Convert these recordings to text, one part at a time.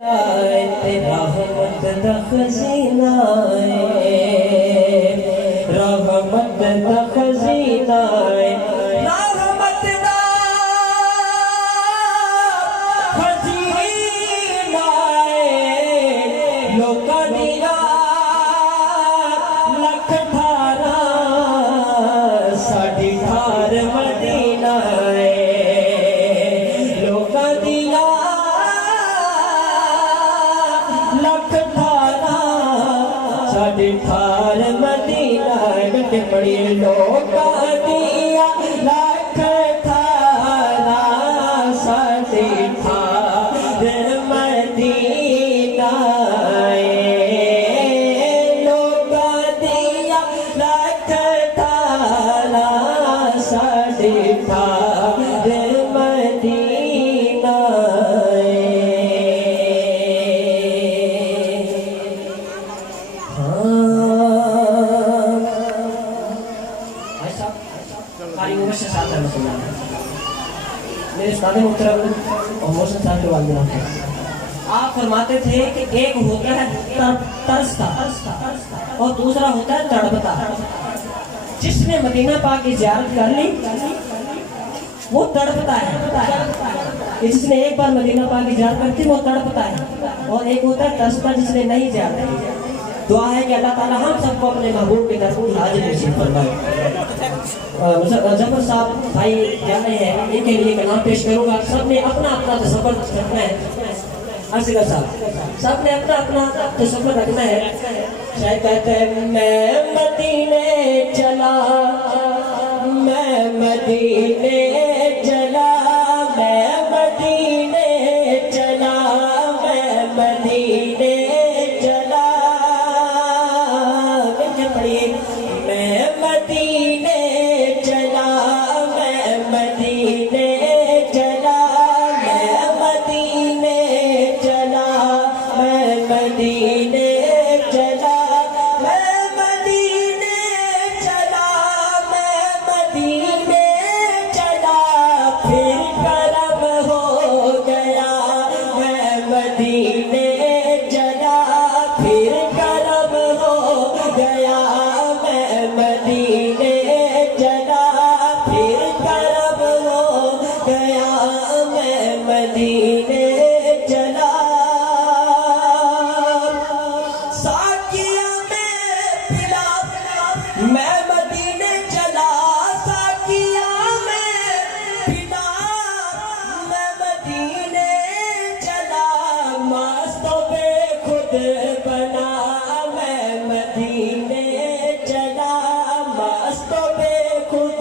رحمت دا خزینہ رحمت دا خزینہ رحمت دا خزینہ لوکاں دیا لکھ ٹھارا ساڈی ٹھار مدینہ لوکاں دیا لکھ ٹھارا ساڈی ٹھار مدینہ گٹے پڑی لوکاں دیا لکھ ٹھارا ساڈی ٹھار مدینہ لوکاں دیا لکھ ٹھارا ساڈی ٹھار مدینہ میرے استاد محترم اور محسن صاحب کے والدین آپ فرماتے تھے کہ ایک ہوتا ہے ترستا اور دوسرا ہوتا ہے تڑپتا. جس نے مدینہ پاک کی زیارت کر لی وہ تڑپتا ہے. جس نے ایک بار مدینہ پاک کی زیارت کرتی وہ تڑپتا ہے. اور ایک ہوتا ہے ترستا جس نے نہیں زیارت کی. دعا ہے کہ اللہ تعالی ہم سب کو اپنے محبوب کی طرف حاضر نصیب فرمائے. ظفر صاحب بھائی جا رہے ہیں, ان کے لیے کلام پیش کروں گا. سب نے اپنا اپنا تصور رکھنا ہے. اصغر صاحب سب نے اپنا اپنا تصور رکھنا ہے. شاید کہتے ہیں میں مدینے چلا میں مدینے چلا میں مدینے چلا میں مدینے چلا میں مدینے چلا میں مدینے چلا میں مدینے چلا میں مدینے چلا میں مدینے چلا میں مدینے چلا پھر کرم ہو گیا میں مدینے چلا پھر کرم ہو گیا میں مدینے چلا پھر کرم ہو گیا میں مدینے چلا. ساقیہ میں پلا میں مدینے چلا ساقیہ میں پلا میں مدینے چلا مستوں پہ خود بنا میں مدینے چلا مستوں پہ خود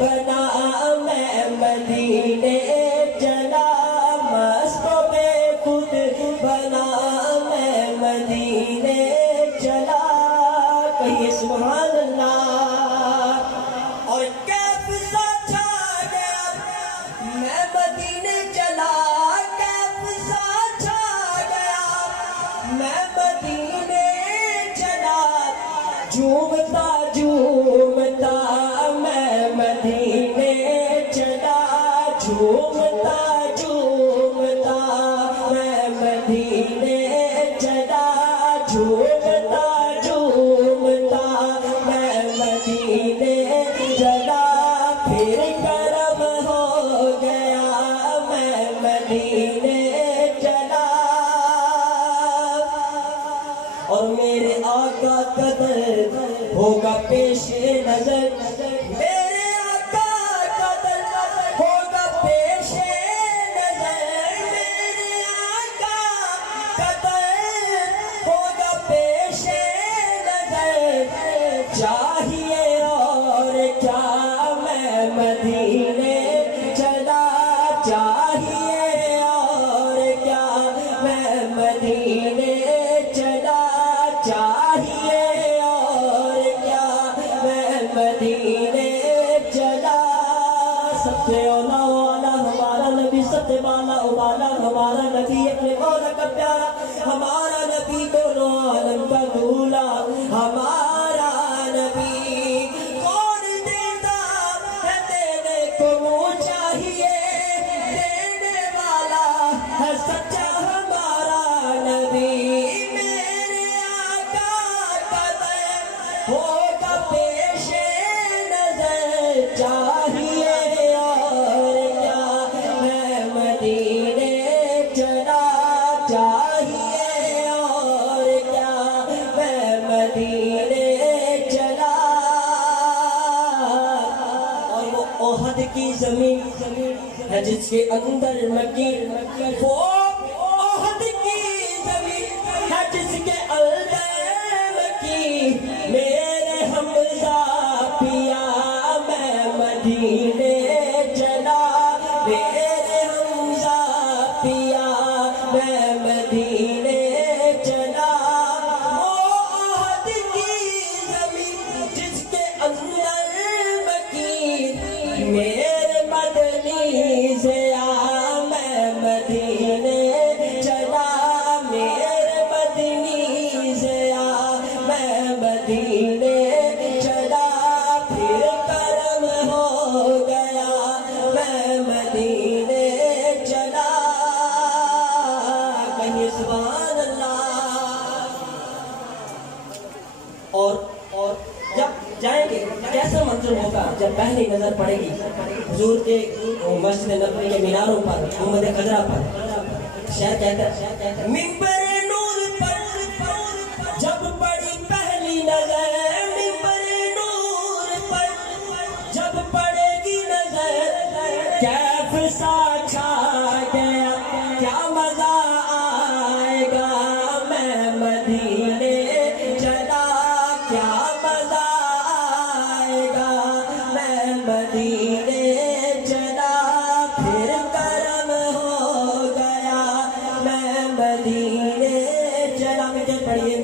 بنا میں مدینے چلا مستوں پہ خود بنا میں مدینے چلا. کہیے سبحان اللہ. اور کیف سا چھا گیا میں مدینے چلا کیف سا چھا گیا میں مدینے چلا جھومتا جھومتا میں مدینے چلا جھومتا جھومتا میں مدینے چلا جھومتا جھومتا میں مدینے چلا پھر کرم ہو گیا میں مدینے چلا. اور میرے آقا قدر ہوگا پیش نظر میرے آقا قدر ہوگا پیش نظر میرے آقا قدر ہوگا پیش نظر. چاہیے اور کیا میں مدینے چلا چاہیے اور کیا میں مدینے چلا چاہیے اور کیا میں مدینے چلا. سب سے اولا والا ہمارا نبی سب سے بالا والا ہمارا نبی اپنے مولا کا پیارا ہمارا نبی دونوں عالم کا دولا ہمارا نبی. کون دیتا ہے دینے کو منہ چاہیے دینے والا ہے سچا ہمارا چاہیے اور کیا میں مدینے چلا اور وہ احد کی زمین ہے جس کے اندر مکی وہ احد کی زمین ہے جس کے اندر مکی میرے حمزہ پیا میں مدینے چلا میرے حمزہ پیا میں مدینے چلا وہ احد کی زمین جس کے اندر مکی میرے مدنی ضیا میں مدینے چلا میرے مدنی ضیا میں مدینے چلا پھر کرم ہو گیا میں مدینے چلا کہیں سبحان اللہ اور جب جائیں گے کیسا منظر ہوگا جب پہلی نظر پڑے گی حضور کے مسجد نبوی کے میناروں پر گنبد خضرا پر شاعر کہتا ہے منبر نور پر جب پڑی پہلی نظر منبر نور پر جب پڑے گی نظر کیف سا چھا گیا کیا مزہ آئے گا میں مدینے چلا کیا مزہ آئے گا میں مدینے چلا پھر کرم ہو گیا میں مدینے چلا مجھے پڑھیے